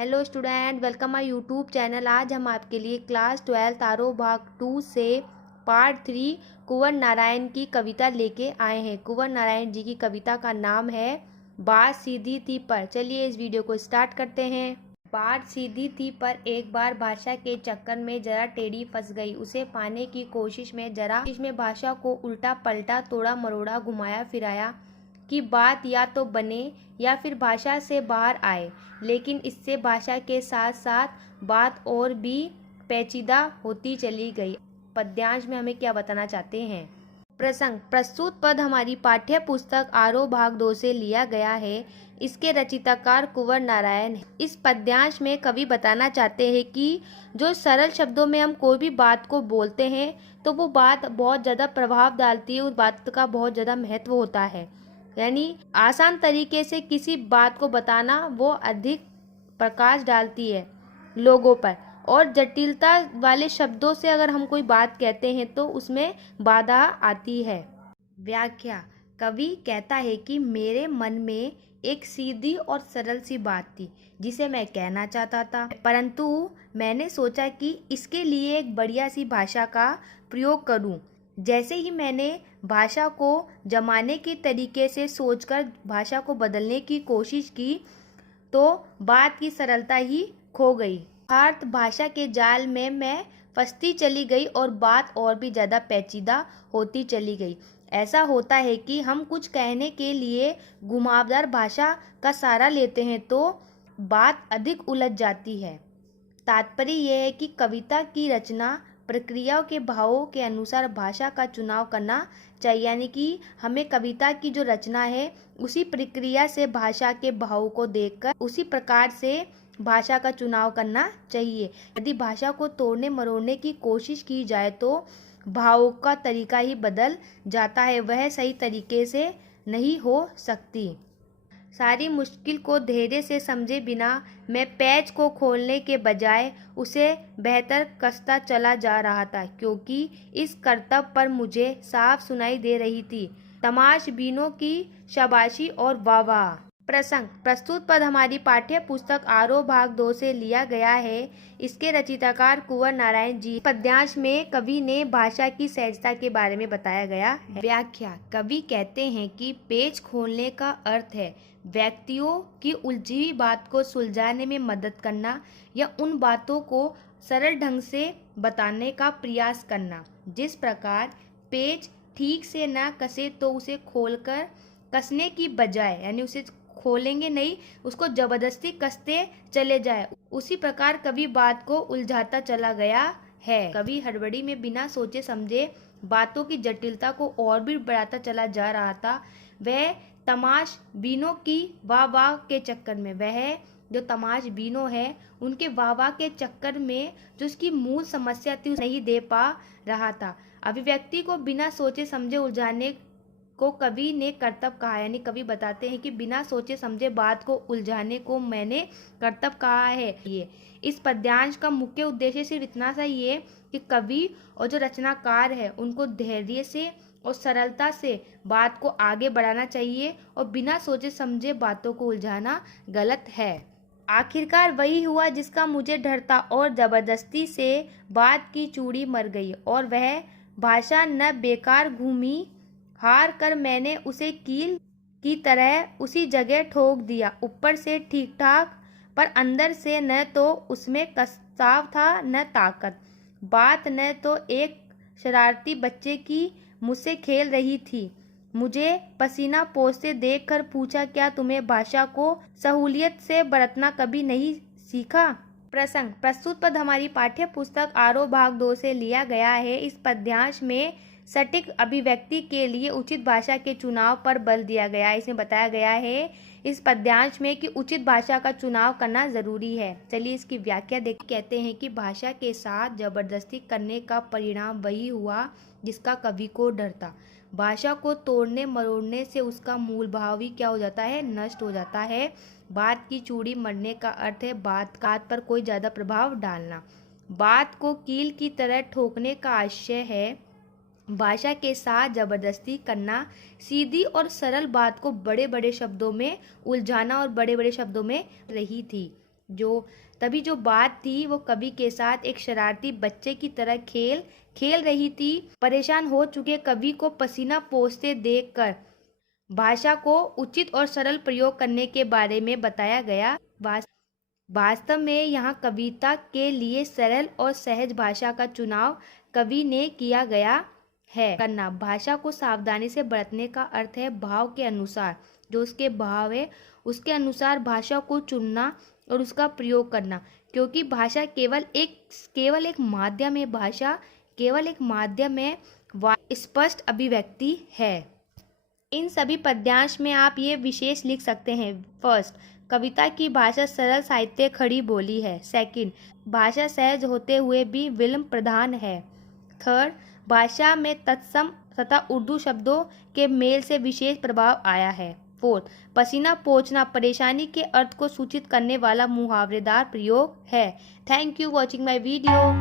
Hello student, welcome my YouTube channel. आज हम आपके लिए क्लास 12 आरोह भाग 2 से पार्ट 3 कुंवर नारायण की कविता लेके आए हैं। कुंवर नारायण जी की कविता का नाम है बात सीधी थी पर। चलिए इस वीडियो को स्टार्ट करते हैं। बात सीधी थी पर एक बार भाषा के चक्कर में जरा टेढ़ी फंस गई। उसे पाने की कोशिश में भाषा को उल्टा पलटा तोड़ा मरोड़ा घुमाया फिराया कि बात या तो बने या फिर भाषा से बाहर आए, लेकिन इससे भाषा के साथ साथ बात और भी पेचीदा होती चली गई। पद्यांश में हमें क्या बताना चाहते हैं? प्रसंग। प्रस्तुत पद हमारी पाठ्य पुस्तक आरोह भाग 2 से लिया गया है। इसके रचयिताकार कुंवर नारायण है। इस पद्यांश में कवि बताना चाहते हैं कि जो सरल शब्दों में हम कोई भी बात को बोलते हैं तो वो बात बहुत ज़्यादा प्रभाव डालती है, उस बात का बहुत ज़्यादा महत्व होता है। यानी आसान तरीके से किसी बात को बताना वो अधिक प्रकाश डालती है लोगों पर, और जटिलता वाले शब्दों से अगर हम कोई बात कहते हैं तो उसमें बाधा आती है। व्याख्या। कवि कहता है कि मेरे मन में एक सीधी और सरल सी बात थी जिसे मैं कहना चाहता था, परंतु मैंने सोचा कि इसके लिए एक बढ़िया सी भाषा का प्रयोग करूं। जैसे ही मैंने भाषा को जमाने के तरीके से सोचकर भाषा को बदलने की कोशिश की तो बात की सरलता ही खो गई। अर्थात भाषा के जाल में मैं फंसती चली गई और बात और भी ज़्यादा पेचीदा होती चली गई। ऐसा होता है कि हम कुछ कहने के लिए घुमावदार भाषा का सहारा लेते हैं तो बात अधिक उलझ जाती है। तात्पर्य यह है कि कविता की रचना प्रक्रियाओं के भावों के अनुसार भाषा का चुनाव करना चाहिए। यानी कि हमें कविता की जो रचना है उसी प्रक्रिया से भाषा के भावों को देखकर उसी प्रकार से भाषा का चुनाव करना चाहिए। यदि भाषा को तोड़ने मरोड़ने की कोशिश की जाए तो भावों का तरीका ही बदल जाता है, वह सही तरीके से नहीं हो सकती। सारी मुश्किल को धैर्य से समझे बिना मैं पैच को खोलने के बजाय उसे बेहतर कसता चला जा रहा था, क्योंकि इस करतब पर मुझे साफ सुनाई दे रही थी तमाशबीनों की शाबाशी और वाह। प्रसंग। प्रस्तुत पद हमारी पाठ्य पुस्तक आरोह भाग 2 से लिया गया है। इसके रचयिताकार कुंवर नारायण जी। पद्यांश में कवि ने भाषा की सहजता के बारे में बताया गया है। व्याख्या। कवि कहते हैं कि पेच खोलने का अर्थ है व्यक्तियों की उलझी हुई बात को सुलझाने में मदद करना या उन बातों को सरल ढंग से बताने का प्रयास करना। जिस प्रकार पेच ठीक से ना कसे तो उसे खोलकर कसने की बजाय, यानी उसे खोलेंगे नहीं, उसको जबरदस्ती कसते चले जाए, उसी प्रकार कवि बात को उलझाता चला गया है। कवि हड़बड़ी में बिना सोचे समझे बातों की जटिलता को और भी बढ़ाता चला जा रहा था। वह तमाशबीनों की वाह वाह के चक्कर में, वह जो तमाशबीनों है उनके वाह वाह के चक्कर में जो उसकी मूल समस्या थी नहीं दे पा रहा था। अभिव्यक्ति को बिना सोचे समझे उलझाने को कवि ने कर्तव्य कहा। यानी कवि बताते हैं कि बिना सोचे समझे बात को उलझाने को मैंने कर्तव्य कहा है। ये इस पद्यांश का मुख्य उद्देश्य सिर्फ इतना सा ही है कि कवि और जो रचनाकार है उनको धैर्य से और सरलता से बात को आगे बढ़ाना चाहिए और बिना सोचे समझे बातों को उलझाना गलत है। आखिरकार वही हुआ जिसका मुझे डर था और जबरदस्ती से बात की चूड़ी मर गई और वह भाषा न बेकार घूमी। हार कर मैंने उसे कील की तरह उसी जगह ठोक दिया। ऊपर से ठीक ठाक पर अंदर से न तो उसमें कसाव था न ताकत। बात न तो एक शरारती बच्चे की मुझसे खेल रही थी। मुझे पसीना पोंछते देखकर पूछा, क्या तुम्हें भाषा को सहूलियत से बरतना कभी नहीं सीखा? प्रसंग। प्रस्तुत पद हमारी पाठ्य पुस्तक आरोह भाग 2 से लिया गया है। इस पद्यांश में सटीक अभिव्यक्ति के लिए उचित भाषा के चुनाव पर बल दिया गया है। इसमें बताया गया है इस पद्यांश में कि उचित भाषा का चुनाव करना जरूरी है। चलिए इसकी व्याख्या देख। कहते हैं कि भाषा के साथ जबरदस्ती करने का परिणाम वही हुआ जिसका कवि को डर था। भाषा को तोड़ने मरोड़ने से उसका मूल भाव ही क्या हो जाता है? नष्ट हो जाता है। बात की चूड़ी मरने का अर्थ है बात पर कोई ज़्यादा प्रभाव डालना। बात को कील की तरह ठोकने का आशय है भाषा के साथ जबरदस्ती करना, सीधी और सरल बात को बड़े बड़े शब्दों में उलझाना और बड़े बड़े शब्दों में रही थी। जो बात थी वो कवि के साथ एक शरारती बच्चे की तरह खेल रही थी। परेशान हो चुके कवि को पसीना पोंछते देखकर भाषा को उचित और सरल प्रयोग करने के बारे में बताया गया। वास्तव में यहाँ कविता के लिए सरल और सहज भाषा का चुनाव कवि ने किया गया है। करना, भाषा को सावधानी से बरतने का अर्थ है भाव के अनुसार, जो उसके भाव है उसके अनुसार भाषा को चुनना और उसका प्रयोग करना, क्योंकि भाषा केवल एक माध्यम है। भाषा केवल एक माध्यम है, स्पष्ट अभिव्यक्ति है। इन सभी पद्यांश में आप ये विशेष लिख सकते हैं। फर्स्ट, कविता की भाषा सरल साहित्य खड़ी बोली है। सेकंड, भाषा सहज होते हुए भी विलंब प्रधान है। थर्ड, भाषा में तत्सम तथा उर्दू शब्दों के मेल से विशेष प्रभाव आया है। फोर्थ, पसीना पोंछना परेशानी के अर्थ को सूचित करने वाला मुहावरेदार प्रयोग है। Thank you watching my video.